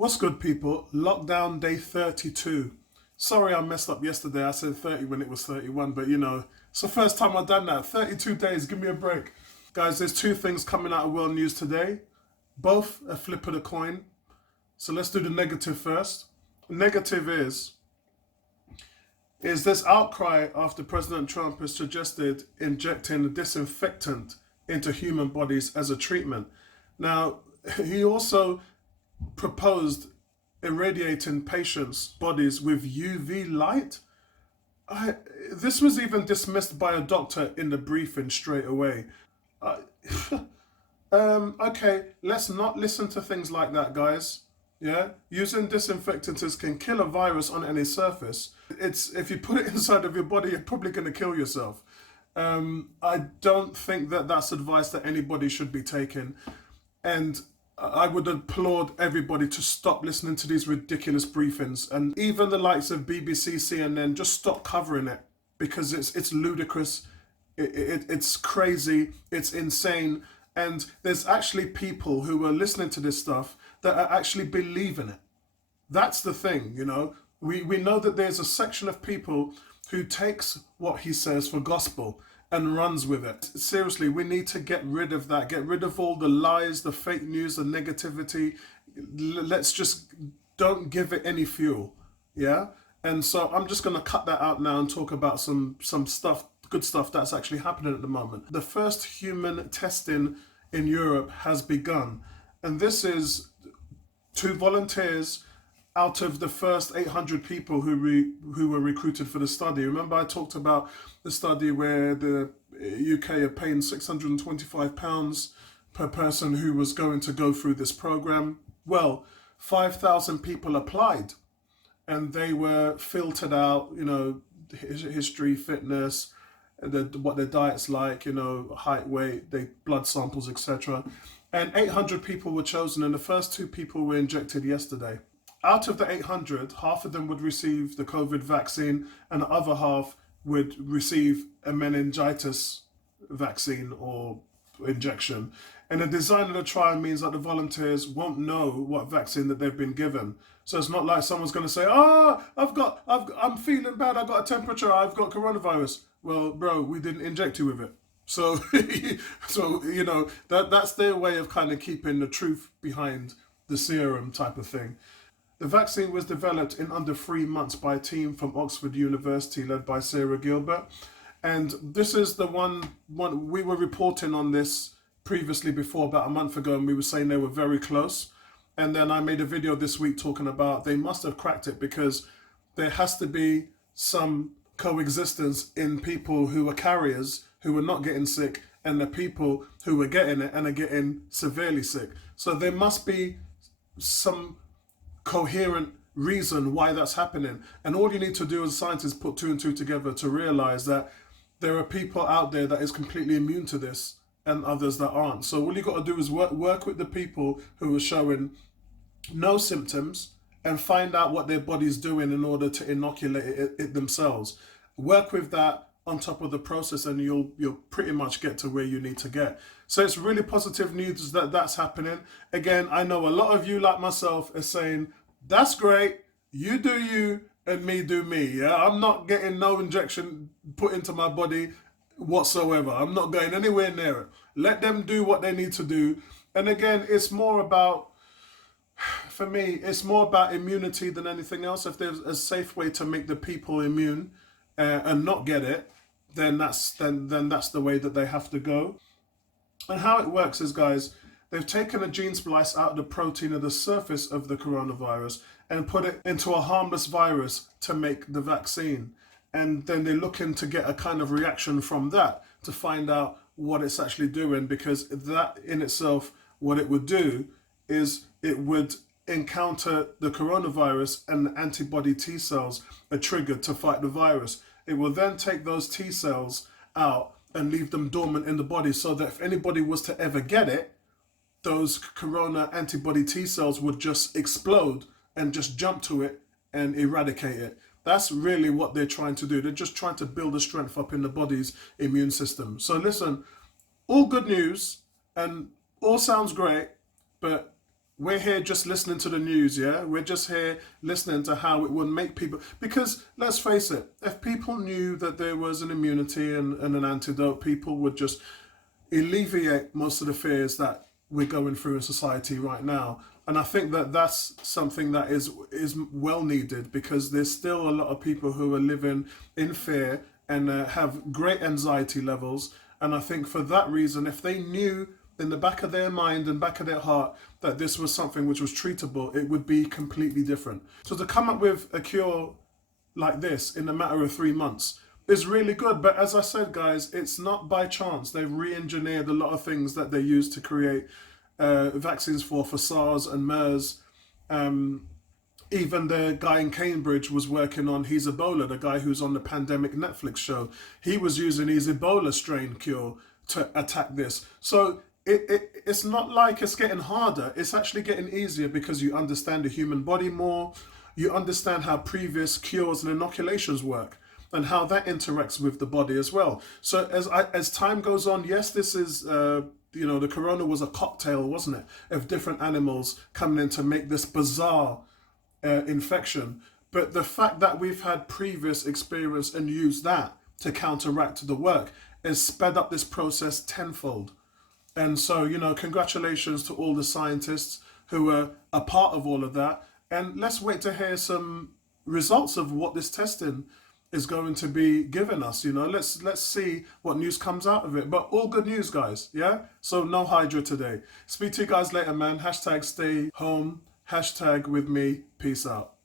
What's good, people? Lockdown day 32. Sorry I messed up yesterday. I said 30 when it was 31, but it's the first time I've done that. 32 days, give me a break. Guys, there's two things coming out of world news today. Both a flip of the coin. So let's do the negative first. The negative is this outcry after President Trump has suggested injecting a disinfectant into human bodies as a treatment. Now, he also proposed irradiating patients' bodies with UV light. This was even dismissed by a doctor in the briefing straight away. Okay, let's not listen to things like that, guys. Yeah, using disinfectants can kill a virus on any surface. If you put it inside of your body, you're probably going to kill yourself. I don't think that that's advice that anybody should be taking. And I would applaud everybody to stop listening to these ridiculous briefings, and even the likes of BBC, CNN, just stop covering it, because it's ludicrous, it's crazy, it's insane, and there's actually people who are listening to this stuff that are actually believing it. That's the thing, We know that there's a section of people who takes what he says for gospel and runs with it. Seriously, we need to get rid of that. Get rid of all the lies, the fake news, the negativity. Let's just don't give it any fuel. Yeah? And so I'm just going to cut that out now and talk about some stuff, good stuff that's actually happening at the moment. The first human testing in Europe has begun. And this is 2 volunteers out of the first 800 people who were recruited for the study. Remember I talked about the study where the UK are paying £625 per person who was going to go through this program? Well, 5,000 people applied, and they were filtered out, history, fitness, what their diet's like, height, weight, blood samples, etc. And 800 people were chosen, and the first 2 people were injected yesterday. Out of the 800, half of them would receive the COVID vaccine, and the other half would receive a meningitis vaccine or injection. And the design of the trial means that the volunteers won't know what vaccine that they've been given. So it's not like someone's going to say, I'm feeling bad, I've got a temperature, I've got coronavirus. Well, bro, we didn't inject you with it. So, that's their way of kind of keeping the truth behind the serum type of thing. The vaccine was developed in under 3 months by a team from Oxford University led by Sarah Gilbert. And this is the one we were reporting on this previously before, about a month ago, and we were saying they were very close. And then I made a video this week talking about they must have cracked it, because there has to be some coexistence in people who are carriers, who are not getting sick, and the people who are getting it and are getting severely sick. So there must be some coherent reason why that's happening. And all you need to do as a scientist, put 2 and 2 together to realize that there are people out there that is completely immune to this and others that aren't. So all you got to do is work with the people who are showing no symptoms and find out what their body's doing in order to inoculate it themselves. Work with that on top of the process, and you'll pretty much get to where you need to get. So it's really positive news that that's happening. Again, I know a lot of you, like myself, are saying, that's great, you do you and me do me. Yeah, I'm not getting no injection put into my body whatsoever. I'm not going anywhere near it. Let them do what they need to do. And again, it's more about, for me, it's more about immunity than anything else. If there's a safe way to make the people immune and not get it, then that's the way that they have to go. And how it works is, guys, they've taken a gene splice out of the protein of the surface of the coronavirus and put it into a harmless virus to make the vaccine. And then they're looking to get a kind of reaction from that to find out what it's actually doing, because that in itself, what it would do is it would encounter the coronavirus, and the antibody T cells are triggered to fight the virus. It will then take those T cells out and leave them dormant in the body, so that if anybody was to ever get it, those corona antibody T cells would just explode and just jump to it and eradicate it. That's really what they're trying to do. They're just trying to build the strength up in the body's immune system. So listen, all good news and all sounds great, but we're here just listening to the news, yeah? We're just here listening to how it would make people... Because, let's face it, if people knew that there was an immunity and an antidote, people would just alleviate most of the fears that we're going through in society right now. And I think that that's something that is well needed, because there's still a lot of people who are living in fear and have great anxiety levels. And I think for that reason, if they knew in the back of their mind and back of their heart that this was something which was treatable, it would be completely different. So to come up with a cure like this in a matter of 3 months is really good. But as I said, guys, it's not by chance. They've re-engineered a lot of things that they used to create vaccines for SARS and MERS. Even the guy in Cambridge was working on his Ebola, the guy who's on the pandemic Netflix show. He was using his Ebola strain cure to attack this. So it's not like it's getting harder. It's actually getting easier, because you understand the human body more. You understand how previous cures and inoculations work and how that interacts with the body as well. So as time goes on, yes, this is... the corona was a cocktail, wasn't it, of different animals coming in to make this bizarre infection. But the fact that we've had previous experience and used that to counteract the work has sped up this process tenfold. And so, congratulations to all the scientists who are a part of all of that. And let's wait to hear some results of what this testing is going to be giving us. Let's see what news comes out of it. But all good news, guys, yeah? So no Hydra today. Speak to you guys later, man. #stay home. #with me. Peace out.